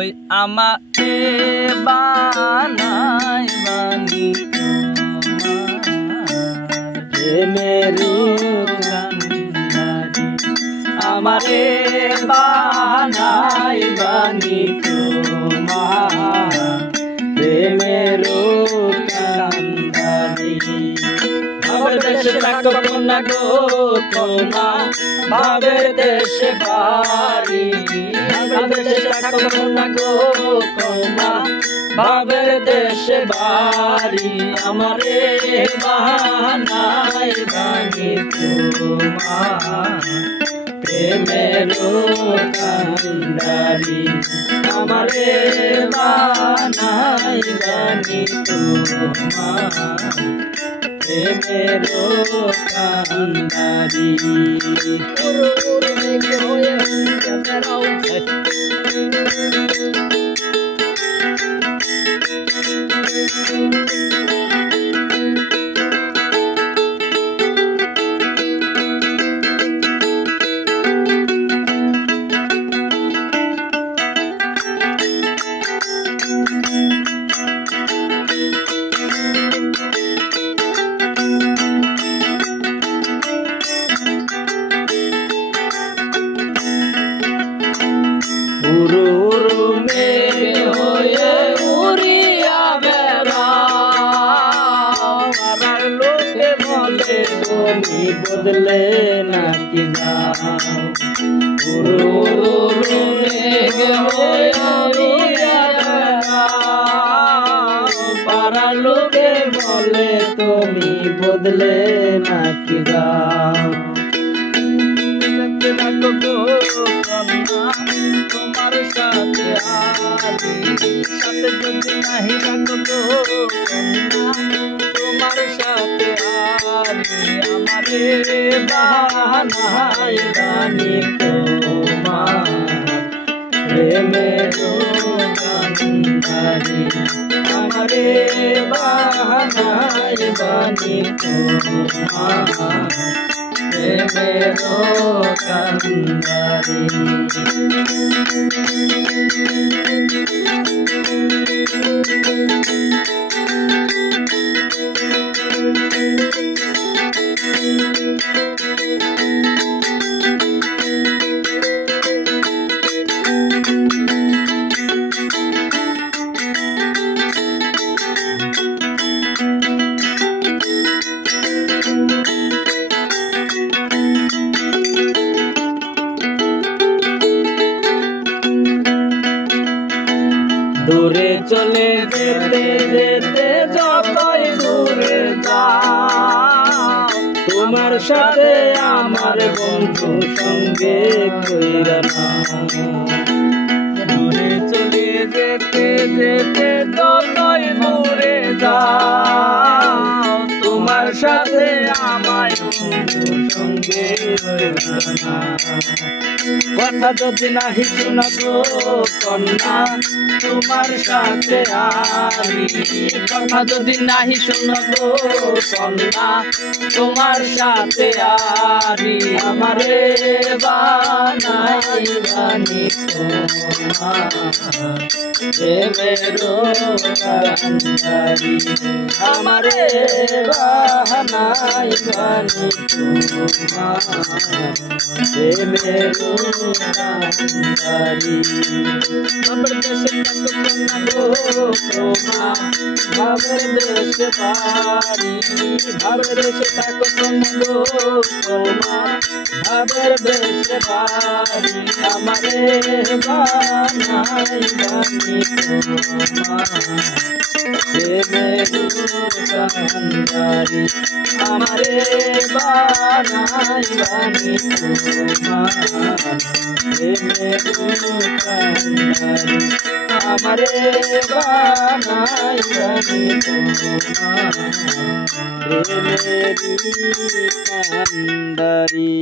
ওই আমাকে বানাই বানি মেরু আমারে বানাই বানি তোমার মেরু কান্দারি ভাবের দেশে থাকো না গো তোমরা ভাবের দেশে বাড়ি ভাবের দেশে থাকো না গো তোমরা ভাবের দেশে বাড়ি আমারে বানাই বানি তোমার প্রেমের কান্দারি আমারে বানাই বানি তোমার প্রেমের কান্দারি উরু উরু মেঘ হয়ে উড়িয়া বেড়াও পাড়ার লোকে বলে তুমি বদলে নাকি যাও উরু উরু মেঘ হয়ে উড়িয়া বেড়াও পাড়ার লোকে বলে তুমি বদলে নাকি যাও তোমার সাথে আছি সাথে যদি নাহি রাখো তোমার সাথে আছি আমারে বানাই বানি তোমার প্রেমের কান্দারি আমারে বানাই বানি তোমার প্রেমের কান্দারি দূরে চলে যেতে যেতে যতই দূরে যাও তোমার সাথে আমার বন্ধু সঙ্গে কইরা নাও দূরে চলে যেতে যেতে যতই দূরে যাও তোমার সাথে আমায় বন্ধু সঙ্গে কইরা নাও কথা যদি নাহি শোনা গো কন্যা তোমার সাথে আমি কথা যদি নাহি শোনা গো কন্যা তোমার সাথে আরি আমারে বানাই বানি তোমার প্রেমের কান্দারি আমারে বানাই বানি তোমার প্রেমের কান্দারি ভাবের দেশে থাকো না গো তোমার ভাবের দেশে বাড়ি ভাবের দেশে থাকো না গো তোমার ভাবের দেশে বাড়ি আমারে বানাই বানি তোমার প্রেমের কান্দারি আমারে বানাই বানি তোমার প্রেমের কান্দারি আমারে বানাই বানি তোমার প্রেমের কান্দারি।